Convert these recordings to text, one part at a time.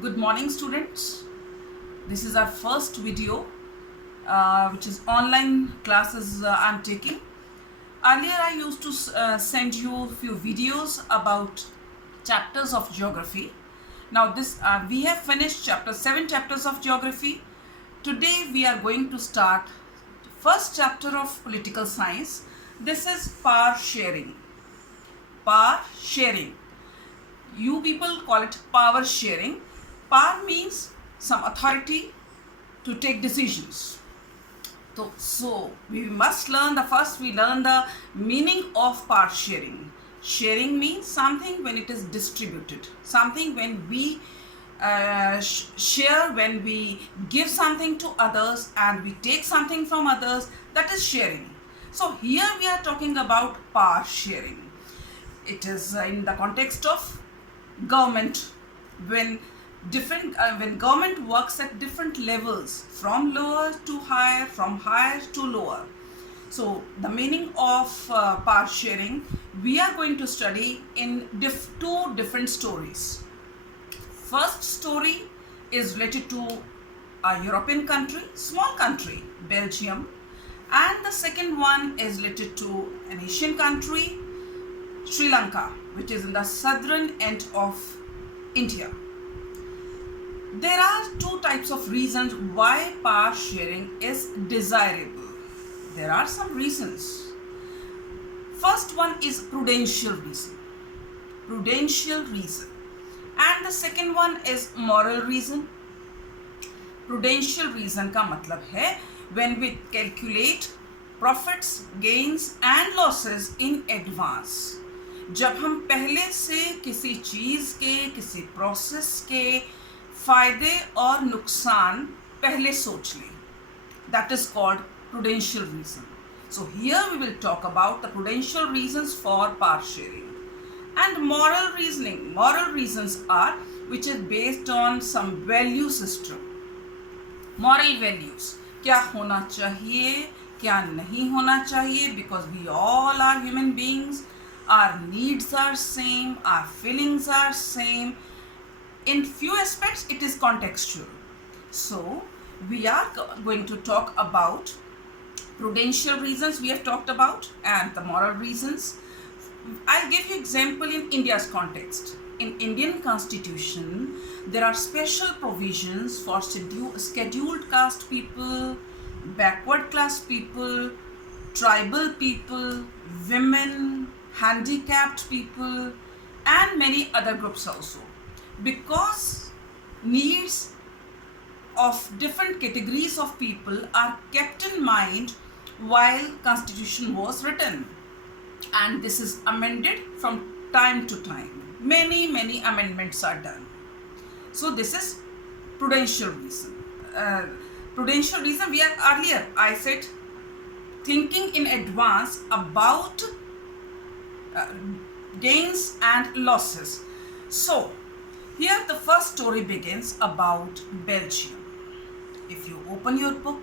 Good morning, students. This is our first video, which is online classes I'm taking. Earlier, I used to send you a few videos about chapters of geography. Now, this we have finished seven chapters of geography. Today, we are going to start first chapter of political science. This is power sharing. Power sharing. You people call it power sharing. Power means some authority to take decisions. So we must learn we learn the meaning of power sharing. Sharing means something when it is distributed, something when we share, when we give something to others and we take something from others, that is sharing. So here we are talking about power sharing. It is in the context of government, when government works at different levels, from lower to higher, from higher to lower. So the meaning of power sharing we are going to study in two different stories. First story is related to a European country, small country, Belgium, and the second one is related to an Asian country, Sri Lanka, which is in the southern end of India. There are two types of reasons why power sharing is desirable. There are some reasons. First one is prudential reason. Prudential reason. And the second one is moral reason. Prudential reason का मतलब है when we calculate profits, gains and losses in advance. जब हम पहले से किसी चीज़ के, किसी प्रोसेस के फायदे और नुकसान पहले सोच लें. That is called prudential reason. So here we will talk about the prudential reasons for power sharing. And moral reasoning. Moral reasons are which is based on some value system. Moral values. क्या होना चाहिए, क्या नहीं होना चाहिए, because we all are human beings. Our needs are same, our feelings are same. In few aspects it is contextual. So we are going to talk about prudential reasons we have talked about and the moral reasons. I'll give you example in India's context. In Indian constitution there are special provisions for scheduled caste people, backward class people, tribal people, women, handicapped people and many other groups also, because needs of different categories of people are kept in mind while constitution was written, and this is amended from time to time. Many amendments are done. So this is prudential reason. Prudential reason, we are earlier I said thinking in advance about gains and losses. So here the first story begins about Belgium. If you open your book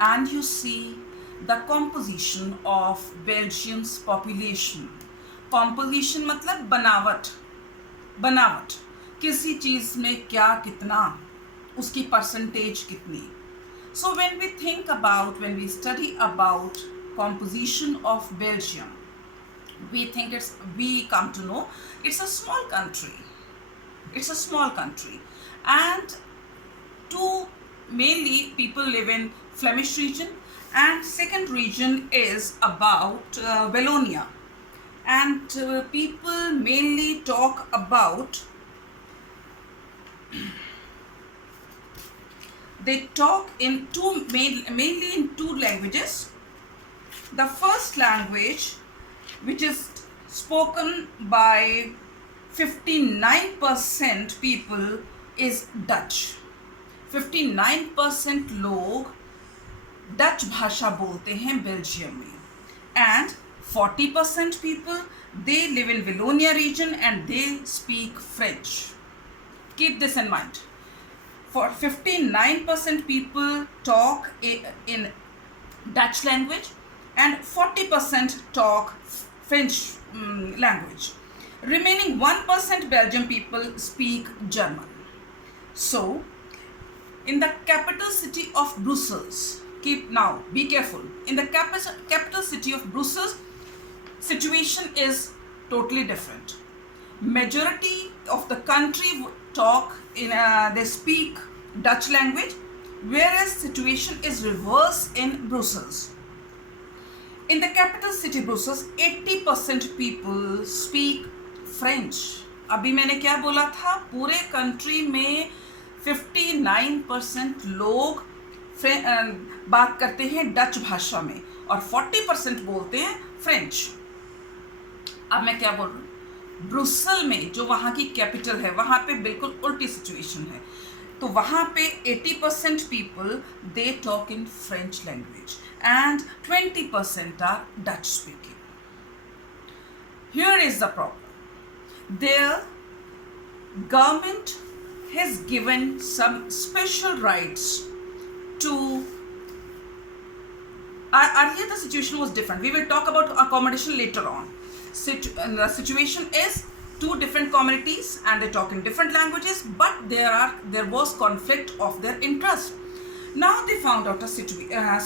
and you see the composition of Belgium's population. Composition मतलब बनावट. बनावट किसी चीज़ में क्या कितना, उसकी percentage कितनी. So when we study about composition of Belgium, we come to know it's a small country. It's a small country, and mainly people live in Flemish region, and second region is about Wallonia, and people mainly talk about mainly in two languages. The first language, which is spoken by 59% people, is Dutch. 59% लोग Dutch भाषा बोलते हैं Belgium में, and 40% people they live in Wallonia region and they speak French. Keep this in mind. For 59% people talk in Dutch language and 40% talk French language. Remaining 1% Belgian people speak German. So in the capital city of Brussels, be careful, in the capital city of Brussels, situation is totally different. Majority of the country they speak Dutch language, whereas situation is reverse in Brussels. In the capital city Brussels, 80% people speak French. अभी मैंने क्या बोला था, पूरे country में 59% लोग बात करते हैं डच भाषा में और 40% बोलते हैं फ्रेंच. अब मैं क्या बोल रही हूँ, ब्रुसल में जो वहाँ की कैपिटल है, वहाँ पे बिल्कुल उल्टी सिचुएशन है. तो वहाँ पे 80% people they talk in French language and 20% are Dutch speaking. Here is the problem. Their government has given some special rights to. Earlier the situation was different. We will talk about accommodation later on. The situation is two different communities and they talk in different languages, but there was conflict of their interest. Now they found out a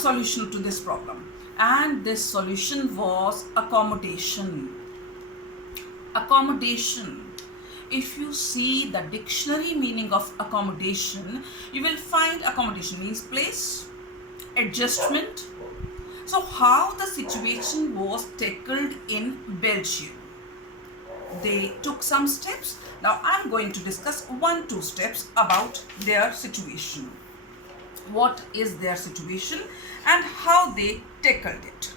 solution to this problem, and this solution was accommodation. Accommodation. If you see the dictionary meaning of accommodation, you will find accommodation means place, adjustment. So how the situation was tackled in Belgium? They took some steps. Now I'm going to discuss 1-2 steps about their situation. What is their situation and how they tackled it?